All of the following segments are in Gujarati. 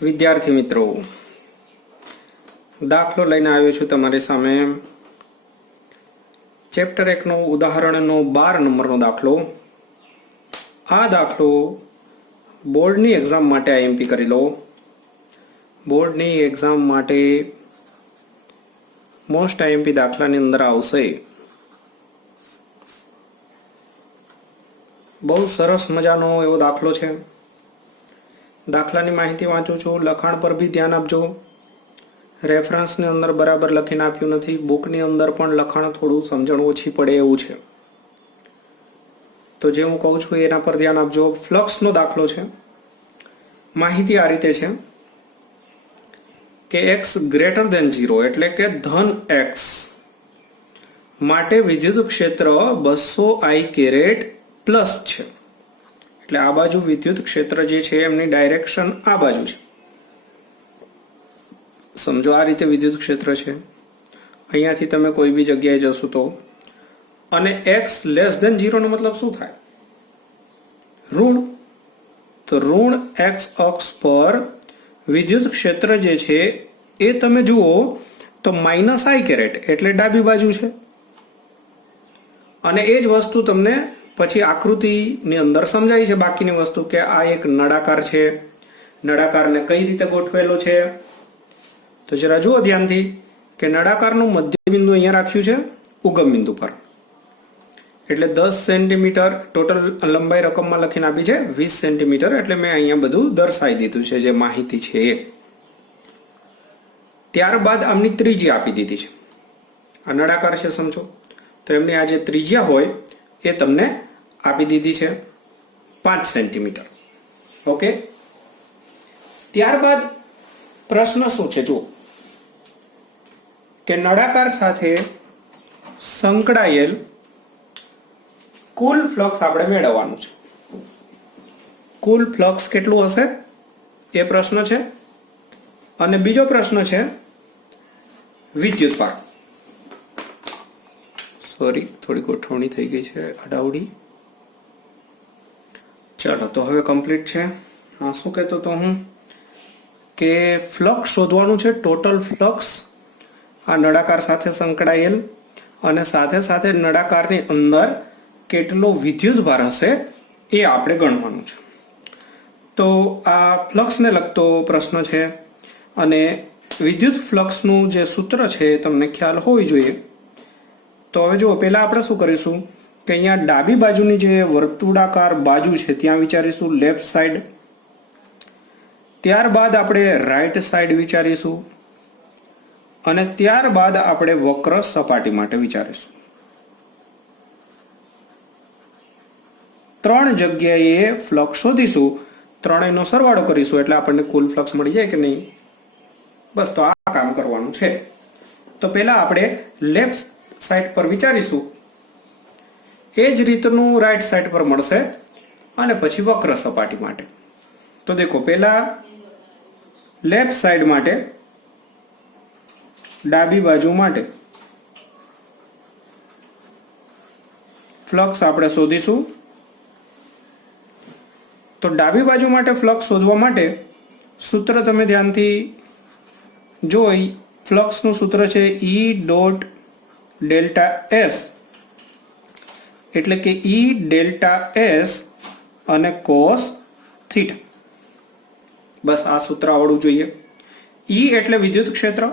વિદ્યાર્થી મિત્રો, દાખલો લઈને આવ્યો છું તમારી સામે. ચેપ્ટર 1 નો ઉદાહરણનો 12 નંબરનો દાખલો. આ દાખલો બોર્ડની એક્ઝામ માટે આઈએમપી કરી લો. બોર્ડની એક્ઝામ માટે મોસ્ટ આઈએમપી દાખલાની અંદર આવશે. બહુ સરસ મજાનો એવો દાખલો છે. દાખલાની માહિતી વાંચું છું, લખાણ પર બી ધ્યાન આપજો. રેફરન્સની અંદર બરાબર લખીને આપ્યું નથી. બુકની અંદર પણ લખાણ થોડું સમજણ ઓછી પડે એવું છે, તો જે હું કહું છું એના પર ધ્યાન આપજો. ફ્લક્સનો દાખલો છે. માહિતી આ રીતે છે કે x ગ્રેટર ધેન 0 એટલે કે ધન x માટે વિદ્યુત ક્ષેત્ર 200 I કેરેટ પ્લસ છે. એટલે આ બાજુ વિદ્યુત ક્ષેત્ર જે છે એમની ડાયરેક્શન આ બાજુ છે. સમજો આ રીતે વિદ્યુત ક્ષેત્ર છે. અહીંયાથી તમે કોઈ બી જગ્યાએ જશો તો, અને x લેસ ધેન 0 નો મતલબ શું થાય? ઋણ. તો ઋણ x અક્ષ પર વિદ્યુત ક્ષેત્ર જે છે એ તમે જુઓ તો માઇનસ I કેરેટ એટલે ડાબી બાજુ છે. અને એ જ વસ્તુ તમને પછી આકૃતિની અંદર સમજાય છે બાકીની વસ્તુ, કે આ એક નળાકાર છે. નળાકારને કઈ રીતે ગોઠવેલો છે તો જરા જુઓ ધ્યાનથી કે નળાકારનું મધ્ય બિંદુ અહીંયા રાખ્યું છે ઉગમ બિંદુ પર. એટલે 10 સેન્ટીમીટર ટોટલ લંબાઈ રકમમાં લખીને આપી છે 20 સેન્ટીમીટર. એટલે મેં અહીંયા બધું દર્શાવી દીધું છે જે માહિતી છે એ. ત્યારબાદ આમની ત્રિજ્યા આપી દીધી છે. આ નળાકાર છે સમજો, તો એમની આ જે ત્રિજ્યા હોય એ તમને આપી દીધી છે 5 સેન્ટીમીટર. ઓકે. ત્યારબાદ પ્રશ્ન શું છે જુઓ, કે નળાકાર સાથે સંકળાયેલ કુલ ફ્લક્સ આપણે મેળવવાનું છે. કુલ ફ્લક્સ કેટલું હશે એ પ્રશ્ન છે. અને બીજો પ્રશ્ન છે વિદ્યુતભાર. સોરી, થોડી ગોઠવણી થઈ ગઈ છે અડાવડી. ચાલો, તો હવે કમ્પ્લીટ છે. હા, શું કહેતો તો હું કે ફ્લક્સ શોધવાનું છે, ટોટલ ફ્લક્સ આ નળાકાર સાથે સંકળાયેલ, અને સાથે સાથે નળાકારની અંદર કેટલો વિદ્યુતભાર હશે એ આપણે ગણવાનું છે. તો આ ફ્લક્સને લગતો પ્રશ્ન છે. અને વિદ્યુત ફ્લક્સનું જે સૂત્ર છે એ તમને ખ્યાલ હોવી જોઈએ. તો હવે જુઓ, પહેલા આપણે શું કરીશું કે અહીંયા ડાબી બાજુની જે વર્તુળાકાર બાજુ છે ત્યાં વિચારીશું લેફ્ટ સાઈડ. ત્યારબાદ આપણે રાઈટ સાઈડ વિચારીશું, અને ત્યારબાદ આપણે વક્ર સપાટી માટે વિચારીશું. 3 જગ્યાએ ફ્લક્સ શોધીશું, ત્રણેયનો સરવાળો કરીશું એટલે આપણને કુલ ફ્લક્સ મળી જાય કે નહીં. બસ, તો આ કામ કરવાનું છે. તો પહેલા આપણે લેફ્ટ સાઈડ પર વિચારીશું, એ જ રીતનું રાઈટ સાઈડ પર મળશે, અને પછી વક્ર સપાટી માટે. તો દેખો, પહેલા લેફ્ટ સાઈડ માટે, ડાબી બાજુ માટે ફ્લક્સ આપણે શોધીશું. તો ડાબી બાજુ માટે ફ્લક્સ શોધવા માટે સૂત્ર તમે ધ્યાનથી જોઈ. ફ્લક્સનું સૂત્ર છે E ડોટ ડેલ્ટા S, એટલે કે E ડેલ્ટા S અને કોસ થીટા. બસ આ સૂત્ર આવડવું જોઈએ. E એટલે વિદ્યુત ક્ષેત્ર,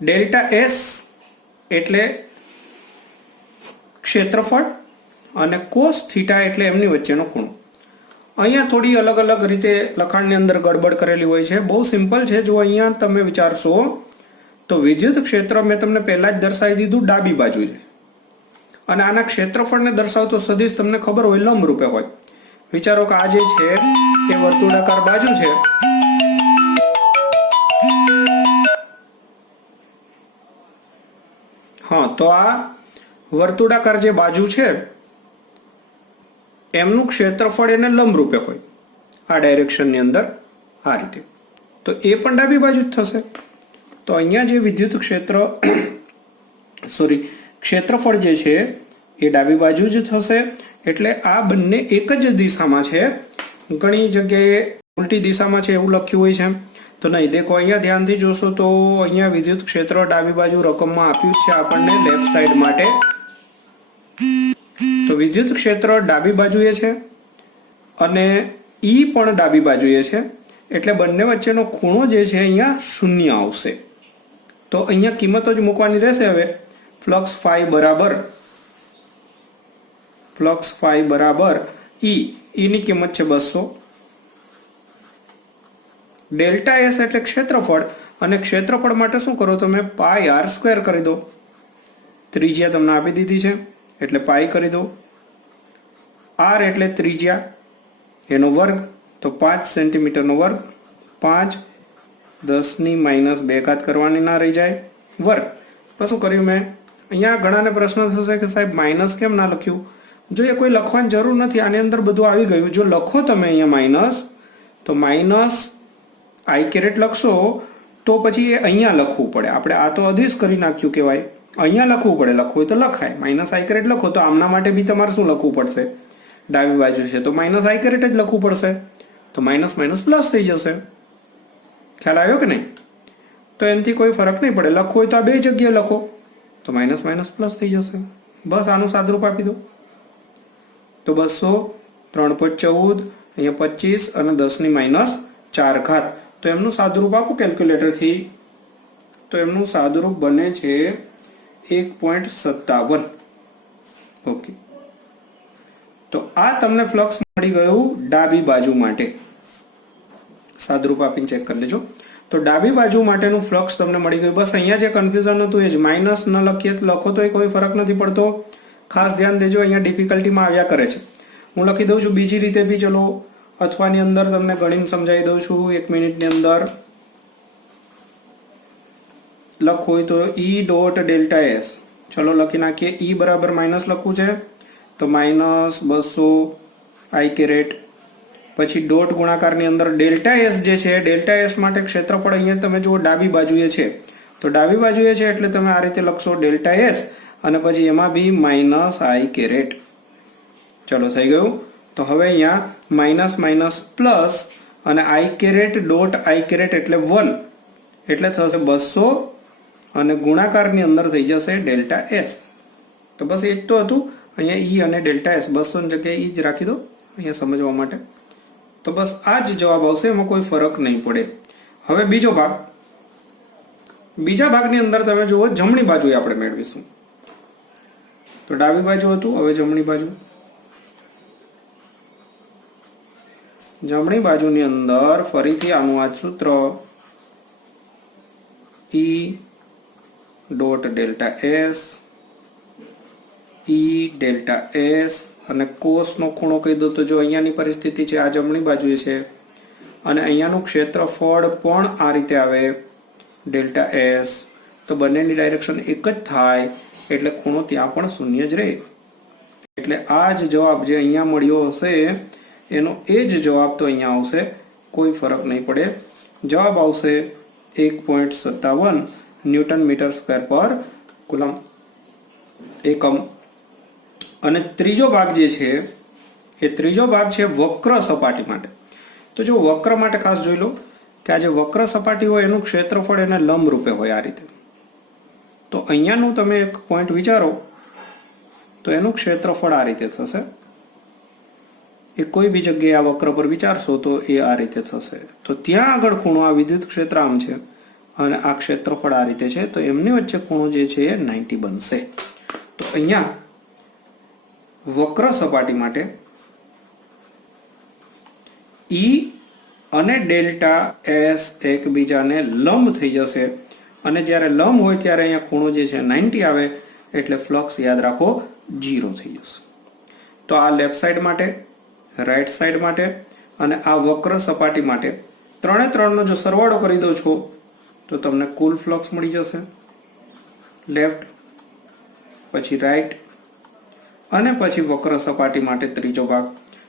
ડેલ્ટા S એટલે ક્ષેત્રફળ, અને કોસ થીટા એટલે એમની વચ્ચેનો ખૂણો. અહીંયા થોડી અલગ અલગ રીતે લખાણની અંદર ગડબડ કરેલી હોય છે. બહુ સિમ્પલ છે. જો અહીંયા તમે વિચારશો તો વિદ્યુત ક્ષેત્ર મેં તમને પહેલા જ દર્શાવી દીધું ડાબી બાજુ છે, અને આના ક્ષેત્રફળને દર્શાવતો સદિશ તમને ખબર હોય લંબ રૂપે હોય. વિચારો કે આ જે છે એ વર્તુળાકાર બાજુ છે, હા, તો આ વર્તુળાકાર જે બાજુ છે એમનું ક્ષેત્રફળ એને લંબ રૂપે હોય આ ડાયરેક્શનની અંદર, આ રીતે. તો એ પણ ડાબી બાજુ જ થશે. તો અહીંયા જે વિદ્યુત ક્ષેત્રફળ જે છે એ ડાબી બાજુ જ થશે. એટલે આ બંને એક જ દિશામાં છે. ઘણી જગ્યાએ ઉલટી દિશામાં છે એવું લખ્યું હોય છે તો નહીં. દેખો અહીંયા ધ્યાનથી જોશો તો અહીંયા વિદ્યુત ક્ષેત્ર ડાબી બાજુ રકમમાં આપ્યું છે આપણને લેફ્ટ સાઈડ માટે. તો વિદ્યુત ક્ષેત્ર ડાબી બાજુએ છે અને ઈ પણ ડાબી બાજુએ છે, એટલે બંને વચ્ચેનો ખૂણો જે છે અહીંયા શૂન્ય આવશે. તો અહીંયા કિંમતો જ મૂકવાની રહેશે. હવે ફ્લક્સ ફાઈ બરાબર ઈ ની કિંમત છે 200. ડેલ્ટા એસ એટલે ક્ષેત્રફળ, અને ક્ષેત્રફળ માટે શું કરો તમે, પાઈ આર સ્ક્વેર કરી દો. ત્રિજ્યા તમને આપી દીધી છે એટલે પાઈ કરી દો. આર એટલે ત્રિજ્યા, એનો વર્ગ, તો 5 સેન્ટીમીટરનો વર્ગ. 5 10⁻2 કરવાની ના રહી જાય, વર્ગ. તો શું કર્યું મેં અહીંયા? ઘણાને પ્રશ્ન થશે કે સાહેબ માઇનસ કેમ ના લખ્યું? જો એ કોઈ લખવાની જરૂર નથી, આની અંદર બધું આવી ગયું. જો લખો તમે અહીંયા માઇનસ, તો માઇનસ આઈ કેરેટ લખશો તો પછી એ અહીંયા લખવું પડે. આપણે આ તો અદિશ કરી નાખ્યું કહેવાય, અહીંયા લખવું પડે. લખવું હોય તો લખાય. માઇનસ આઈ કેરેટ લખો તો આમના માટે બી તમારે શું લખવું પડશે? ડાબી બાજુ છે તો માઇનસ આઈ કેરેટ જ લખવું પડશે. તો માઇનસ માઇનસ પ્લસ થઈ જશે. ખ્યાલ આવ્યો કે નહીં? તો એનાથી કોઈ ફરક નહીં પડે. લખવું હોય તો આ બે જગ્યાએ લખો તો માઇનસ માઇનસ પ્લસ થઈ જશે. બસ આનું સાદુરૂપ આપી દો. તો 200, 3.14, અહીંયા 25 અને 10⁻4. તો એમનું સાદુરૂપ આપો કેલ્ક્યુલેટરથી. તો એમનું સાદુરૂપ બને છે 1.57. ઓકે, તો આ તમને ફ્લક્સ મળી ગયું ડાબી બાજુ માટે. સાદુરૂપ આપીને ચેક કરી લેજો. તો ડાબી બાજુ માટેનું ફ્લક્સ તમને મળી ગયું. બસ અહીંયા જે કન્ફ્યુઝન હતું એ જ. માઇનસ ન લખીએ લખો તો કોઈ ફરક નથી પડતો. ખાસ ધ્યાન દેજો, અહીંયા ડિફિકલ્ટીમાં આવ્યા કરે છે. હું લખી દઉં છું બીજી રીતે બી. ચલો, અથવાની અંદર તમને ગણીને સમજાવી દઉં છું 1 મિનિટની અંદર. લખવું હોય તો ઈ ડોટ ડેલ્ટા એસ. ચલો લખી નાખીએ. ઈ બરાબર માઇનસ લખવું છે તો માઇનસ 200 આઈ કેરેટ. પછી ડોટ ગુણાકારની અંદર ડેલ્ટા એસ જે છે, ડેલ્ટા એસ માટે ક્ષેત્રફળ અહીંયા તમે જુઓ ડાબી બાજુએ છે. તો ડાબી બાજુએ છે એટલે તમે આ રીતે લખશો ડેલ્ટા એસ અને પછી એમાં બી માઇનસ આઈ કેરેટ. ચલો થઈ ગયું. તો હવે અહીંયા માઇનસ માઇનસ પ્લસ અને આઈ કેરેટ ડોટ આઈ કેરેટ એટલે 1 એટલે થશે 200 અને ગુણાકારની અંદર થઈ જશે ડેલ્ટા એસ. તો બસ એ જ તો હતું. અહીંયા ઈ અને ડેલ્ટા એસ 200 ની જગ્યાએ ઈ જ રાખી દો અહીંયા સમજવા માટે. તો બસ આ જ જવાબ આવશે, એમાં કોઈ ફરક નહીં પડે. હવે બીજો ભાગ. બીજા ભાગની અંદર તમે જુઓ જમણી બાજુએ આપણે મેળવીશું. તો ડાબી બાજુ હતું, હવે જમણી બાજુ. જમણી બાજુની અંદર ફરીથી આનું આ સૂત્ર ઈ ડોટ ડેલ્ટા એસ, ઈ ડેલ્ટા એસ અને કોસનો ખૂણો કહી દો. તો જો અહીંયાની પરિસ્થિતિ છે, આ જમણી બાજુએ છે અને અહીંયાનું ક્ષેત્રફળ પણ આ રીતે આવે ડેલ્ટા એસ. તો બંનેની ડાયરેક્શન એક જ થાય એટલે ખૂણો ત્યાં પણ શૂન્ય જ રહે. એટલે આ જ જવાબ જે અહીંયા મળ્યો હશે એનો એ જ જવાબ તો અહીંયા આવશે. કોઈ ફરક નહીં પડે. જવાબ આવશે 1.57 ન્યૂટન મીટર સ્ક્વેર પર કુલમ એકમ. અને ત્રીજો ભાગ જે છે એ ત્રીજો ભાગ છે વક્ર સપાટી માટે. તો જો વક્ર માટે ખાસ જોઈ લો કે આ જે વક્ર સપાટી હોય એનું ક્ષેત્રફળ એને લંબ રૂપે હોય આ રીતે. તો અહીંયાનું તમે એક પોઈન્ટ વિચારો તો એનું ક્ષેત્રફળ આ રીતે થશે. એ કોઈ બી જગ્યાએ આ વક્ર પર વિચારશો તો એ આ રીતે થશે. તો ત્યાં આગળ ખૂણો આ વિદ્યુત ક્ષેત્ર આમ છે અને આ ક્ષેત્રફળ આ રીતે છે. તો એમની વચ્ચે ખૂણો જે છે એ 90 બનશે. તો અહીંયા વક્ર સપાટી માટે ઈ અને ડેલ્ટા એસ એકબીજાને લંબ થઈ જશે અને જ્યારે લંબ હોય ત્યારે અહીંયા ખૂણો જે છે 90 આવે એટલે ફ્લક્સ યાદ રાખો 0 થઈ જશે. તો આ લેફ્ટ સાઈડ માટે, રાઈટ સાઈડ માટે અને આ વક્ર સપાટી માટે ત્રણે ત્રણનો જો સરવાળો કરી દો છો તો તમને કુલ ફ્લક્સ મળી જશે. લેફ્ટ, પછી રાઈટ અને પછી વક્ર સપાટી માટે ત્રીજો ભાગ.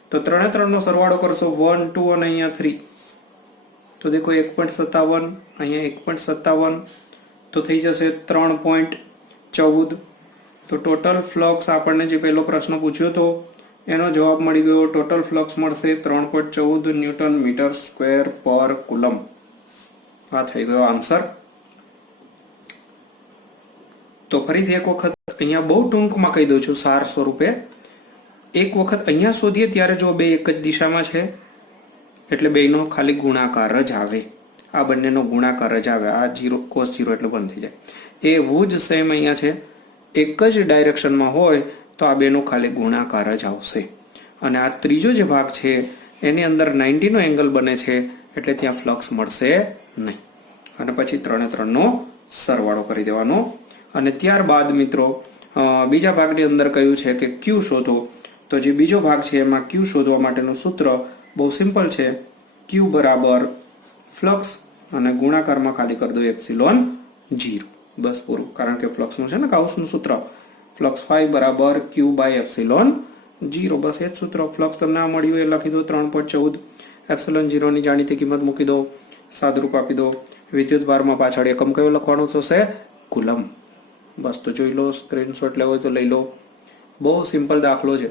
તો ત્રણે ત્રણનો સરવાળો કરશો 1, 2 અને અહીંયા 3. તો દેખો 1.57, અહીંયા 1.57 તો થઈ જશે 3.14. તો ટોટલ ફ્લક્સ આપણને જે પહેલો પ્રશ્ન પૂછ્યો હતો એનો જવાબ મળી ગયો. ટોટલ ફ્લક્સ મળશે 3.14 ન્યૂટન મીટર સ્ક્વેર પર કુલમ. આ થઈ ગયો આન્સર. તો ફરીથી એક વખત અહીંયા બહુ ટૂંકમાં કહી દઉં છું સાર સ્વરૂપે. એક વખત અહીંયા શોધીએ ત્યારે જો બે એક જ દિશામાં છે એટલે બેનો ખાલી ગુણાકાર જ આવે. આ બંનેનો ગુણાકાર જ આવે. આ 0 cos 0 એટલે બંધ થઈ જાય. એવું જ સેમ અહીંયા છે. એક જ ડાયરેક્શનમાં હોય તો આ બેનો ખાલી ગુણાકાર જ આવશે. અને આ ત્રીજો જે ભાગ છે એની અંદર 90 નો એંગલ બને છે એટલે ત્યાં ફ્લક્સ મળશે નહીં. અને પછી 3 3 નો સરવાળો કરી દેવાનો. અને ત્યારબાદ મિત્રો બીજા ભાગની અંદર કહ્યું છે કે ક્યુ શોધો. તો જે બીજો ભાગ છે એમાં ક્યુ શોધવા માટેનું સૂત્ર બહુ સિમ્પલ છે. ક્યુ બરાબર ફ્લક્સ અને ગુણાકારમાં ખાલી કરી દો એપ્સિલોન 0. બસ પૂરું. કારણ કે ફ્લક્સનું છે ને ગાઉસનું સૂત્ર ફ્લક્સ ફાઈ બરાબર ક્યુ બાય એપ્સિલોન 0. બસ એ જ સૂત્ર. ફ્લક્સ તમને આ મળ્યું એ લખી દો 3.14 એપ્સિલોન 0 ની જાણીતી કિંમત મૂકી દો. સાદુરૂપ આપી દો. વિદ્યુત ભારમાં પાછળ એકમ કયો લખવાનું થશે? કુલમ. બસ તો જોઈ લો. સ્ક્રીનશોટ લેવો હોય તો લઈ લો. બહુ સિમ્પલ દાખલો છે.